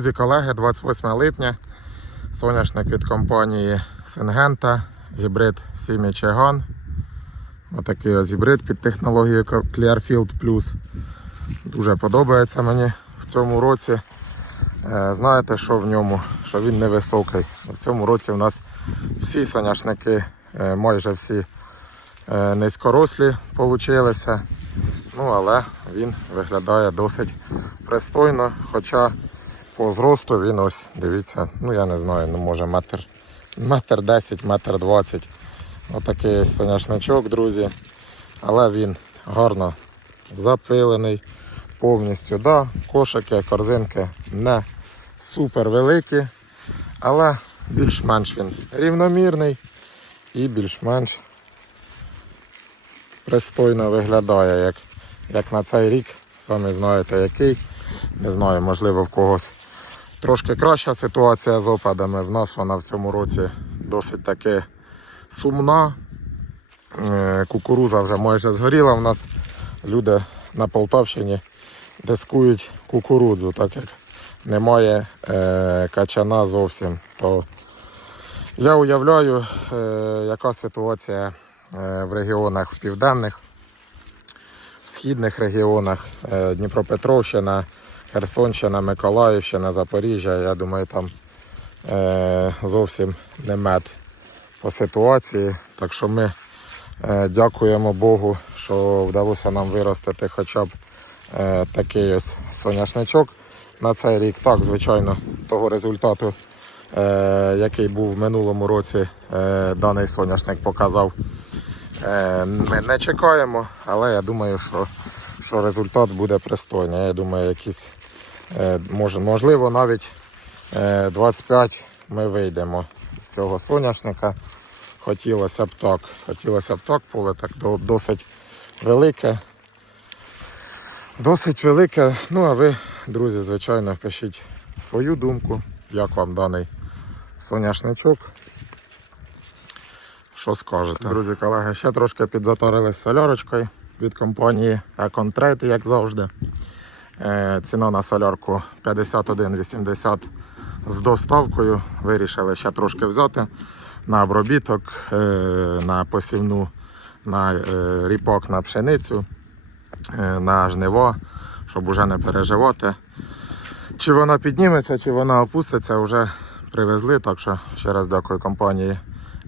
Друзі, колеги, 28 липня. Соняшник від компанії Сингента, гібрид Сім'я Чеган. Отакий ось гібрид під технологією Clearfield Plus. Дуже подобається мені в цьому році. Е, Знаєте, що в ньому? Що він невисокий. В цьому році в нас всі соняшники, е, майже всі е, низькорослі получилися. Ну, але він виглядає досить пристойно, хоча по зросту він ось, дивіться, ну я не знаю, ну може метр, метр 10, метр 20. Отакий соняшничок, друзі. Але він гарно запилений повністю. Да, кошики, корзинки не супер великі, але більш-менш він рівномірний і більш-менш пристойно виглядає, як, як на цей рік. Самі знаєте який. Не знаю, можливо в когось трошки краща ситуація з опадами. В нас вона в цьому році досить таки сумна. Е, Кукуруза вже майже згоріла. У нас люди на Полтавщині дискують кукурудзу, так як немає е, качана зовсім. То я уявляю, е, яка ситуація в регіонах в південних, в східних регіонах Дніпропетровщина, Херсонщина, Миколаївщина, Запоріжжя. Я думаю, там е, зовсім не мед по ситуації. Так що ми е, дякуємо Богу, що вдалося нам виростити хоча б е, такий ось соняшничок на цей рік. Так, звичайно, того результату, е, який був в минулому році, е, даний соняшник показав. Е, Ми не чекаємо, але я думаю, що, що результат буде пристойний. Я думаю, якісь, е, можливо, навіть е, 25 ми вийдемо з цього соняшника. Хотілося б так. Хотілося б так, поле так до- досить велике. Досить велике. Ну а ви, друзі, звичайно, пишіть свою думку, як вам даний соняшничок. Що скажете? Друзі, колеги, ще трошки підзаторились солярочкою від компанії Econ як завжди. Е, Ціна на солярку 51,80 з доставкою. Вирішили ще трошки взяти на обробіток, е, на посівну, на е, ріпак на пшеницю, на жниво, щоб уже не переживати. Чи вона підніметься, чи вона опуститься, вже привезли. Так що ще раз дякую компанії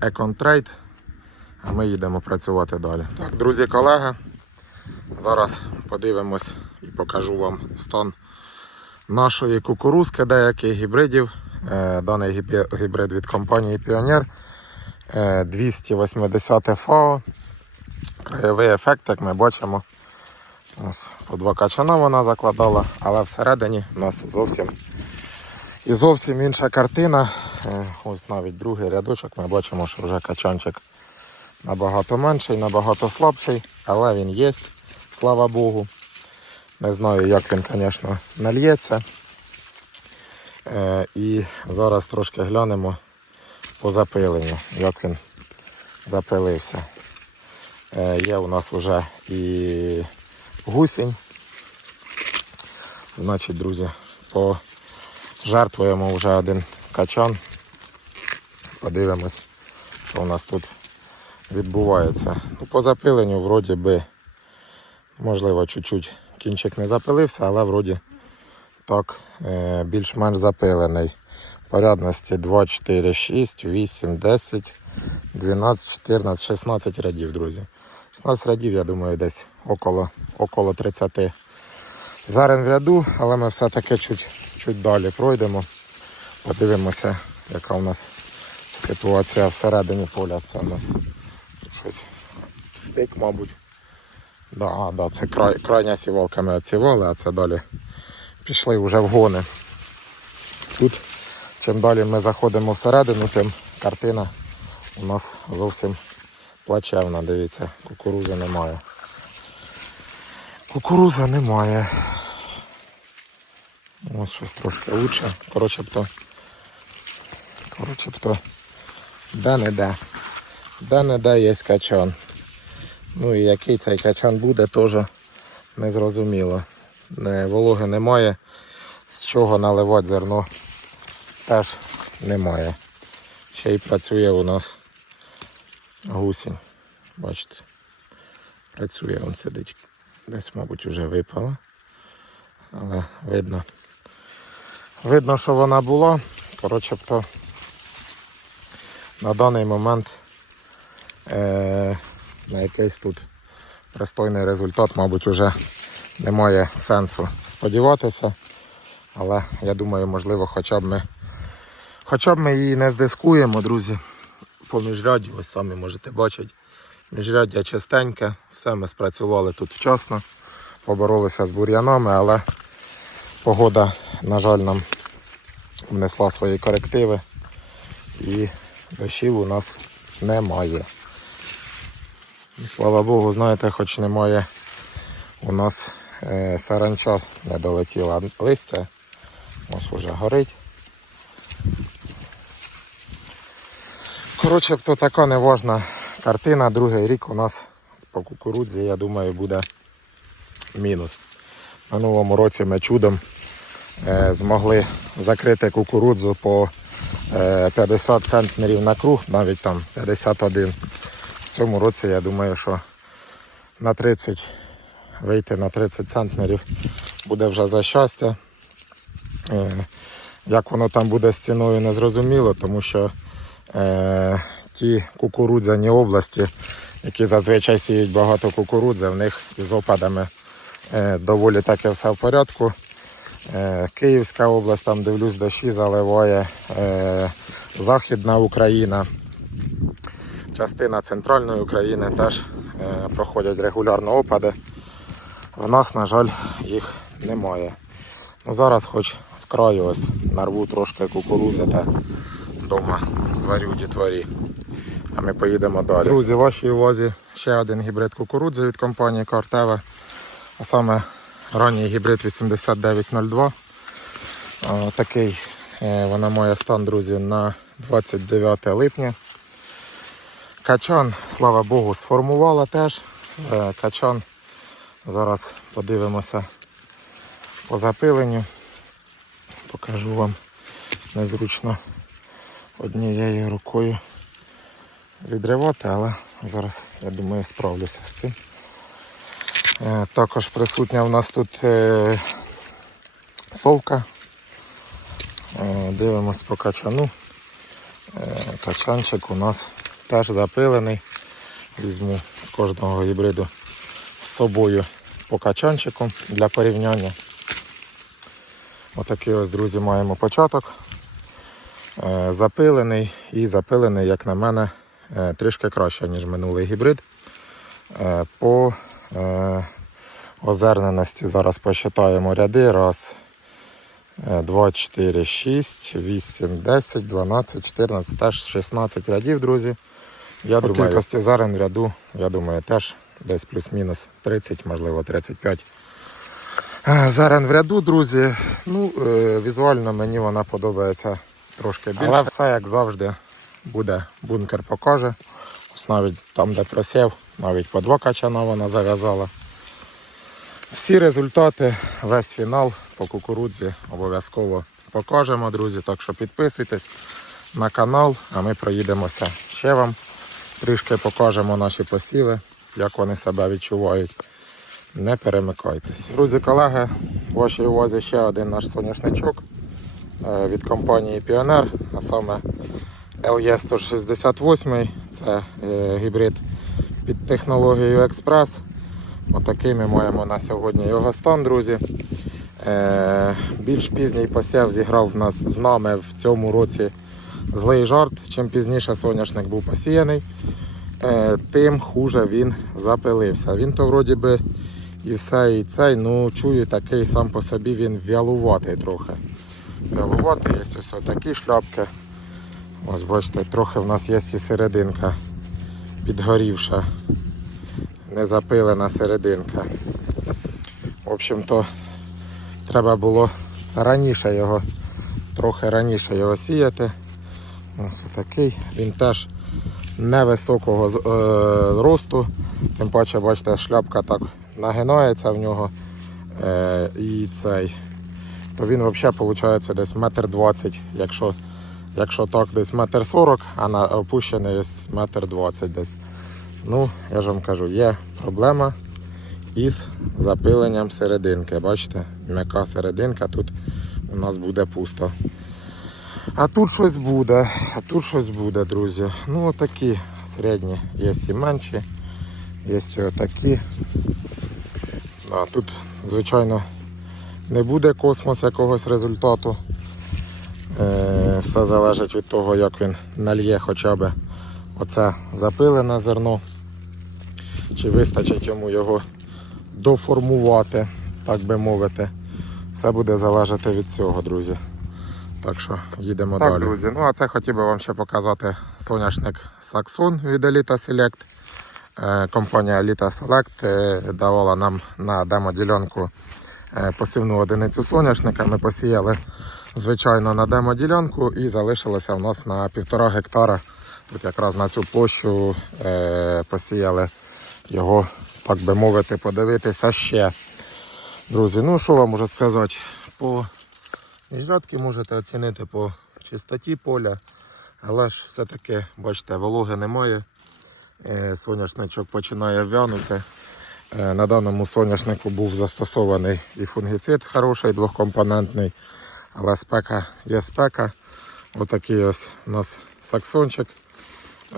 Econ А ми їдемо працювати далі. Так, друзі, колеги, зараз подивимось і покажу вам стан нашої кукурузки, деяких гібридів. Е, Даний гібрид від компанії е, 280 FAO. Краєвий ефект, як ми бачимо. Ось по два качана вона закладала, але всередині у нас зовсім і зовсім інша картина. Е, Ось навіть другий рядочок ми бачимо, що вже качанчик набагато менший, набагато слабший, але він є, слава Богу. Не знаю, як він, звісно, нальється. Е, І зараз трошки глянемо по запиленню, як він запилився. Е, Є у нас вже і гусінь. Значить, друзі, пожертвуємо вже один качан. Подивимось, що у нас тут відбувається. Ну, по запиленню, вроді би, можливо, чуть-чуть кінчик не запилився, але вроді так е, більш-менш запилений. Порядності 2, 4, 6, 8, 10, 12, 14, 16 рядів, друзі. 16 рядів, я думаю, десь около, около 30 зерен в ряду, але ми все-таки чуть, чуть далі пройдемо. Подивимося, яка у нас ситуація всередині поля. Це у нас щось стик, мабуть. Да, да, це край, крайня сівалка ми відсівали, а це далі пішли вже вгони. Тут, чим далі ми заходимо всередину, тим картина у нас зовсім плачевна. Дивіться, кукурузи немає. Кукуруза немає. Ось щось трошки лучше. Коротше б то. Коротше б то. Де-не-де. Де-не-де є качан. Ну і який цей качан буде, теж незрозуміло. Не, вологи немає. з чого наливати зерно, теж немає. Ще й працює у нас гусінь. Бачите, працює, він сидить. Десь, мабуть, вже випала. Але видно. Видно, що вона була. Коротше, то на даний момент е, на якийсь тут пристойний результат, мабуть, вже немає сенсу сподіватися. Але я думаю, можливо, хоча б ми, хоча б ми її не здискуємо, друзі. По міжряді, ось самі можете бачити. Міжряддя чистеньке, все ми спрацювали тут вчасно, поборолися з бур'янами, але погода, на жаль, нам внесла свої корективи і дощів у нас немає. Слава Богу, знаєте, хоч немає у нас е, саранча не долетіла листя. Ось уже горить. Коротше, то така неважна картина. Другий рік у нас по кукурудзі, я думаю, буде мінус. Минулому році ми чудом е, змогли закрити кукурудзу по е, 50 центнерів на круг, навіть там 51. Цьому році я думаю, що на 30 вийти на 30 центнерів буде вже за щастя. Е, Як воно там буде з ціною, не зрозуміло, тому що е, ті кукурудзяні області, які зазвичай сіють багато кукурудзи, в них із опадами е, доволі таке все в порядку. Е, Київська область, там дивлюсь, дощі заливає, е, Західна Україна, частина центральної України теж е, проходять регулярно опади. В нас, на жаль, їх немає. Ну, зараз хоч з краю ось нарву трошки кукурудзи та вдома зварю дітворі. А ми поїдемо далі. Друзі, вашій увазі ще один гібрид кукурудзи від компанії Картева. А саме ранній гібрид 8902. Такий е, вона має стан, друзі, на 29 липня. Качан, слава Богу, сформувала теж. Е, Качан. Зараз подивимося по запиленню. Покажу вам незручно однією рукою відривати, але зараз, я думаю, справлюся з цим. Е, Також присутня в нас тут е, совка. Дивимось по качану. Качанчик у нас теж запилений. Візьму з кожного гібриду з собою по качанчику для порівняння. Отакий ось, друзі, маємо початок. Е, Запилений і запилений, як на мене, е, трішки краще, ніж минулий гібрид. Е, По озерненості зараз посчитаємо ряди. Раз, е, два, чотири, шість, вісім, десять, дванадцять, чотирнадцять, теж 16 рядів, друзі. Я По думаю, кількості зерен в ряду, я думаю, теж десь плюс-мінус 30, можливо 35. Е, Зерен в ряду, друзі. Ну, е, візуально мені вона подобається трошки більше. Але все, як завжди, буде бункер покаже. Ось навіть там, де просів, навіть по два качана вона зав'язала. Всі результати, весь фінал по кукурудзі обов'язково покажемо, друзі. Так що підписуйтесь на канал, а ми проїдемося ще вам. Трішки покажемо наші посіви, як вони себе відчувають. Не перемикайтесь. Друзі, колеги, в вашій увазі ще один наш соняшничок е, від компанії Піонер, а саме LE168. Це е, гібрид під технологією Експрес. Отакий ми маємо на сьогодні його стан, друзі. Е, Більш пізній посів зіграв нас з нами в цьому році злий жарт. Чим пізніше соняшник був посіяний, е, тим хуже він запилився. Він то вроді би і все, і цей, ну чую такий сам по собі він вялуватий трохи. Вялуватий, є ось такі шляпки. Ось бачите, трохи в нас є і серединка підгорівша, незапилена серединка. В общем-то, треба було раніше його, трохи раніше його сіяти. Ось такий. Він теж невисокого е, росту. Тим паче, бачите, шляпка так нагинається в нього. Е, і цей то він взагалі виходить десь метр двадцять, якщо, якщо так, десь метр сорок, а на опущений метр двадцять десь. Ну, я ж вам кажу, є проблема із запиленням серединки. Бачите, м'яка серединка, тут у нас буде пусто. А тут щось буде, а тут щось буде, друзі. Ну, отакі середні, є і менші, є і отакі. А тут, звичайно, не буде космос якогось результату. Е, все залежить від того, як він нальє хоча б оце запилене зерно. Чи вистачить йому його доформувати, так би мовити. Все буде залежати від цього, друзі. Так що їдемо Так, далі. друзі, ну а це хотів би вам ще показати соняшник Saxon від Elita Select. Е, Компанія Elita Select е, давала нам на демо-ділянку е, посівну одиницю соняшника. Ми посіяли, звичайно, на демо-ділянку і залишилося в нас на півтора гектара. Тут якраз на цю площу посіяли його, так би мовити, подивитися ще. Друзі, ну що вам можу сказати? По міжрядки можете оцінити по чистоті поля, але ж все-таки, бачите, вологи немає. Е, Соняшничок починає в'янути. Е, На даному соняшнику був застосований і фунгіцид хороший, двохкомпонентний, але спека є спека. Отакий ось у нас саксончик.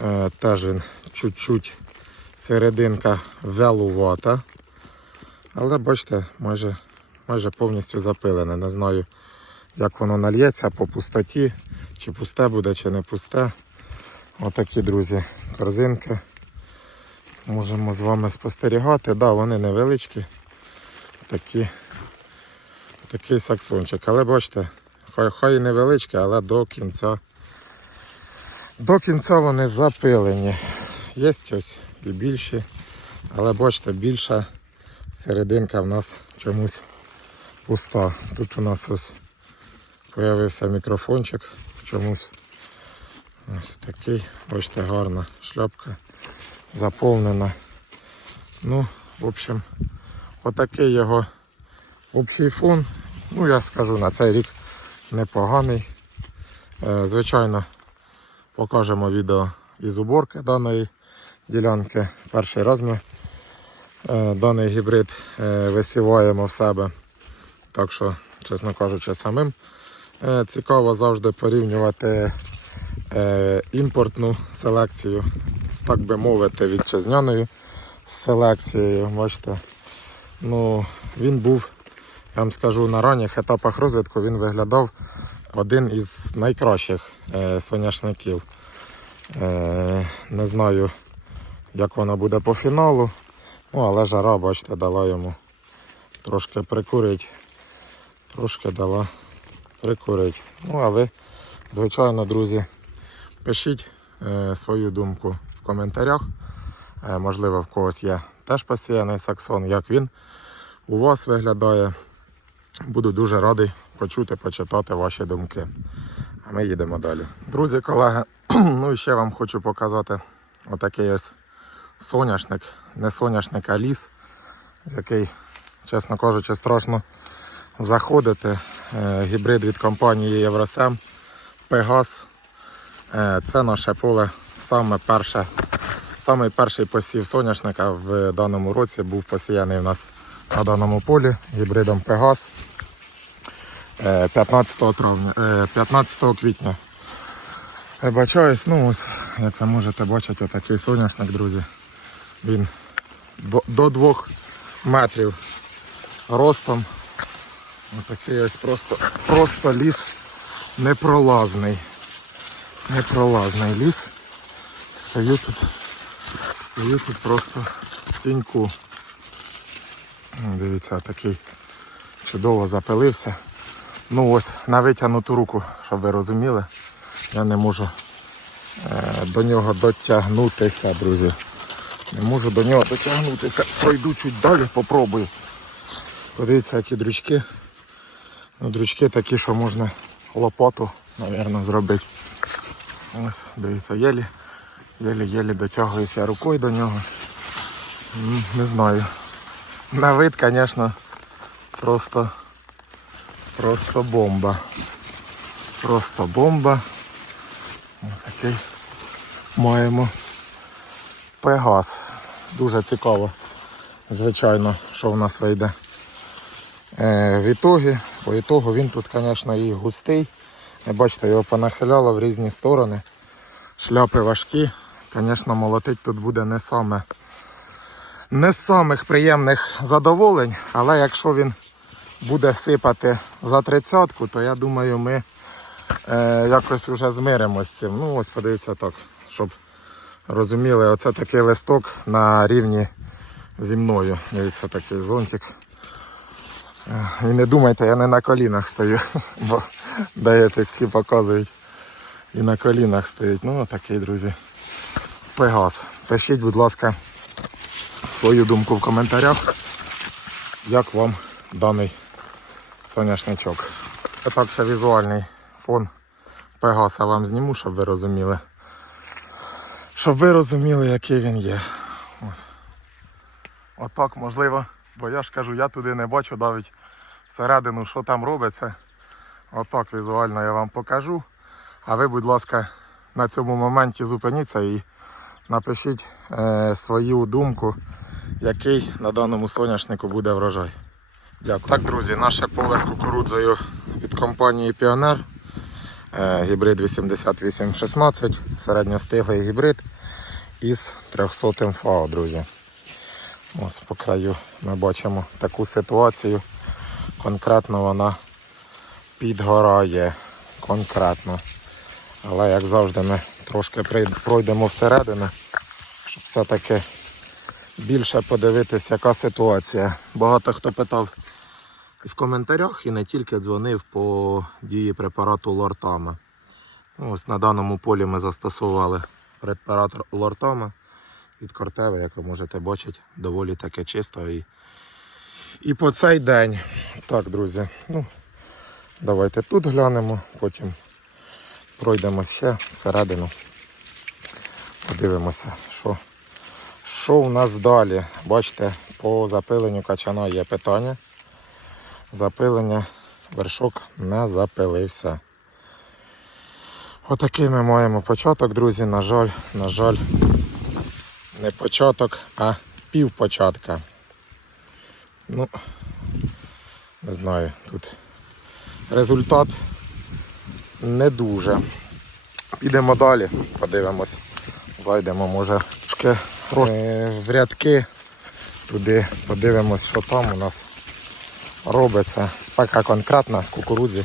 Е, Теж він чуть-чуть серединка вялувата. Але бачите, майже, майже повністю запилене. Не знаю, як воно нальється по пустоті, чи пусте буде, чи не пусте. Отакі, друзі, корзинки. Можемо з вами спостерігати. Да, вони невеличкі. Такі, такий саксончик. Але бачите, хай, хай і невеличкі, але до кінця. До кінця вони запилені. Є ось і більші, але бачите, більша серединка в нас чомусь пуста. Тут у нас ось Появився мікрофончик чомусь. Ось такий, бачите, гарна шляпка заповнена. Ну, в общем, отакий його общий фон. Ну, я скажу, на цей рік непоганий. Е, Звичайно, покажемо відео із уборки даної ділянки. Перший раз ми е, даний гібрид е, висіваємо в себе. Так що, чесно кажучи, самим Цікаво завжди порівнювати е, імпортну селекцію, з, так би мовити, вітчизняною селекцією. Бачите, ну, він був, я вам скажу, на ранніх етапах розвитку він виглядав один із найкращих е, соняшників. Е, не знаю, як воно буде по фіналу, ну, але жара, бачите, дала йому трошки прикурить, трошки дала прикурить. Ну а ви, звичайно, друзі, пишіть е, свою думку в коментарях. Е, можливо, в когось є теж посіяний саксон, як він у вас виглядає. Буду дуже радий почути, почитати ваші думки. А ми їдемо далі. Друзі, колеги, ну і ще вам хочу показати отакий ось соняшник. Не соняшник, а ліс, який, чесно кажучи, страшно заходити. Е, Гібрид від компанії Євросем Пегас. Е, Це наше поле саме перше. Самий перший посів соняшника в даному році був посіяний у нас на даному полі гібридом Пегас е, 15 травня, е, 15 квітня. Вибачаюсь, ну ось, як ви можете бачити, отакий соняшник, друзі. Він до 2 метрів ростом. Отакий ось просто, просто ліс непролазний. Непролазний ліс. Стою тут, стою тут просто в тіньку. Ну, Дивіться, такий чудово запилився. Ну ось, на витягнуту руку, щоб ви розуміли, я не можу е, до нього дотягнутися, друзі. Не можу до нього дотягнутися. Пройду чуть далі, попробую. Подивіться, які дрючки. Дрючки такі, що можна лопату, мабуть, зробити. Ось, дивіться, єлі, єлі-єлі дотягуюся рукою до нього. Не знаю. На вид, звісно, просто, Просто бомба. Просто бомба. Такий маємо Пегас. Дуже цікаво, звичайно, що в нас вийде. Е, в ітогі, по ітогу він тут, звісно, і густий. Бачите, його понахиляло в різні сторони. Шляпи важкі. Звісно, молотить тут буде не саме не з самих приємних задоволень, але якщо він буде сипати за тридцятку, то я думаю, ми е, якось вже змиримось з цим. Ну, ось подивіться так, щоб розуміли, оце такий листок на рівні зі мною. Дивіться, такий зонтик. І не думайте, я не на колінах стою, бо деякі показують і на колінах стоять. Ну, такий, друзі. Пегас. Пишіть, будь ласка, свою думку в коментарях, як вам даний соняшничок. А так ще візуальний фон Пегаса вам зніму, щоб ви розуміли. Щоб ви розуміли, який він є. Ось. Отак можливо, бо я ж кажу, я туди не бачу навіть всередину, що там робиться. Отак візуально я вам покажу. А ви, будь ласка, на цьому моменті зупиніться і напишіть е, свою думку, який на даному соняшнику буде врожай. Дякую. Так, друзі, наше поле з кукурудзою від компанії Піонер. Е, гібрид 8816, середньостиглий гібрид із 300 ФАО, друзі. Ось по краю ми бачимо таку ситуацію. Конкретно вона підгорає. Конкретно. Але як завжди ми трошки пройдемо всередину, щоб все-таки більше подивитися, яка ситуація. Багато хто питав і в коментарях і не тільки дзвонив по дії препарату лортама. Ну, ось на даному полі ми застосували препарат лортама від кортеви, як ви можете бачити, доволі таке чисто. І, і по цей день. Так, друзі, ну, давайте тут глянемо, потім пройдемо ще всередину. Подивимося, що, що у нас далі. Бачите, по запиленню качана є питання. Запилення вершок не запилився. Отакий ми маємо початок, друзі. На жаль, на жаль, не початок, а пів початка. Ну, не знаю, тут результат не дуже. Підемо далі, подивимось. Зайдемо, може, трошки е, в рядки туди, подивимось, що там у нас робиться. Спека конкретна з кукурудзі.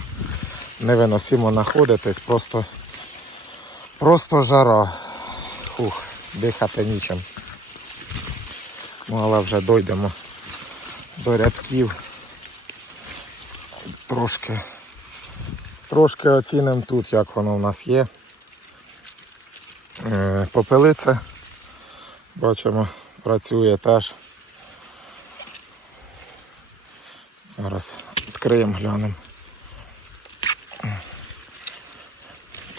Невиносимо знаходитись, просто, просто жара. Фух, дихати нічим. Ну, але вже дойдемо до рядків. Трошки, трошки оцінимо тут, як воно в нас є. Е, Попелиця, бачимо, працює теж. Зараз відкриємо, глянемо.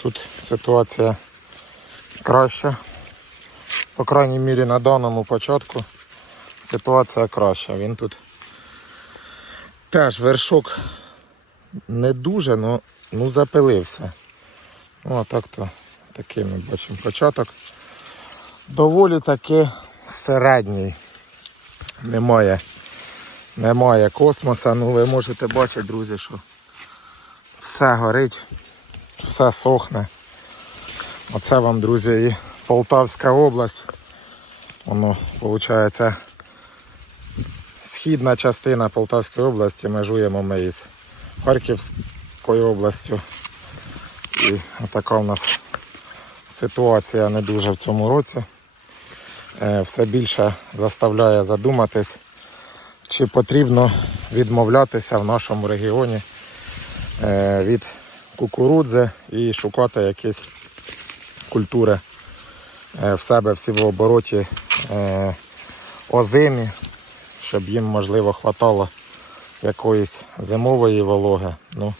Тут ситуація краща. По крайній мірі на даному початку ситуація краща. Він тут теж вершок не дуже, але ну, запилився. Ну, а так то такий ми бачимо початок. Доволі таки середній. Немає, немає космоса. Ну ви можете бачити, друзі, що все горить, все сохне. Оце вам, друзі, і Полтавська область. Воно, виходить, східна частина Полтавської області. Межуємо ми із Харківською областю. І така у нас ситуація не дуже в цьому році. Е, Все більше заставляє задуматись, чи потрібно відмовлятися в нашому регіоні е, від кукурудзи і шукати якісь культури в себе всі в сівообороті е, озимі, щоб їм можливо хватало якоїсь зимової вологи. Ну,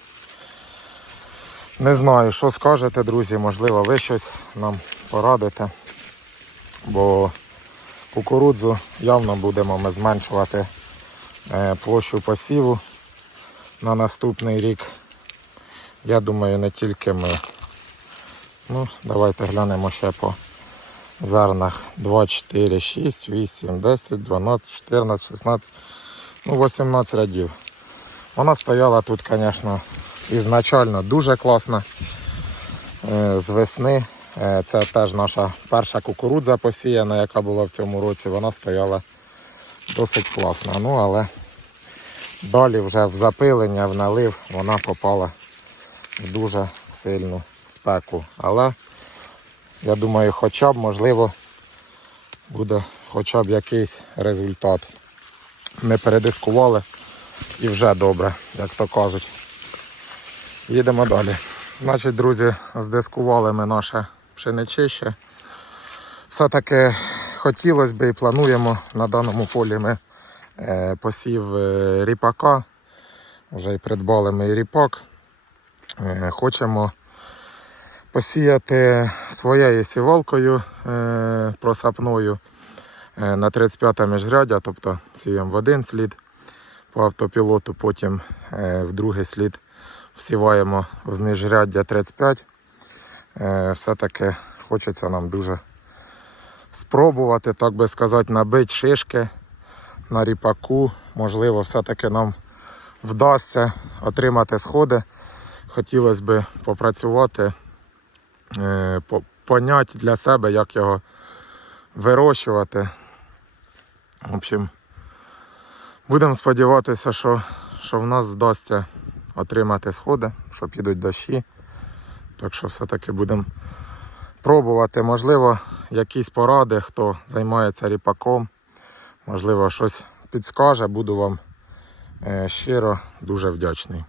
не знаю, що скажете, друзі, можливо, ви щось нам порадите, бо кукурудзу явно будемо ми зменшувати е, площу посіву. на наступний рік. Я думаю, не тільки ми. Ну, давайте глянемо ще по зернах. 2, 4, 6, 8, 10, 12, 14, 16, ну 18 рядів. Вона стояла тут, звісно, ізначально дуже класно. Е, З весни. Е, Це теж наша перша кукурудза посіяна, яка була в цьому році. Вона стояла досить класно. Ну, але далі вже в запилення, в налив вона попала в дуже сильну спеку. Але я думаю, хоча б можливо буде хоча б якийсь результат. Ми передискували і вже добре, як то кажуть. Їдемо далі. Значить, друзі, здискували ми наше пшеничище. Все-таки хотілося б і плануємо на даному полі ми е, посів е, ріпака. Вже і придбали ми і ріпак. Е, Хочемо посіяти своєю сівалкою е, просапною е, на 35 міжряддя, тобто сіємо в один слід по автопілоту, потім е, в другий слід всіваємо в міжряддя 35. Е, Все-таки хочеться нам дуже спробувати, так би сказати, набити шишки на ріпаку. Можливо, все-таки нам вдасться отримати сходи. Хотілося б попрацювати, по- поняти для себе, як його вирощувати. В общем, будемо сподіватися, що, що в нас вдасться отримати сходи, що підуть дощі. Так що все-таки будемо пробувати. Можливо, якісь поради, хто займається ріпаком, можливо, щось підскаже, буду вам е, щиро дуже вдячний.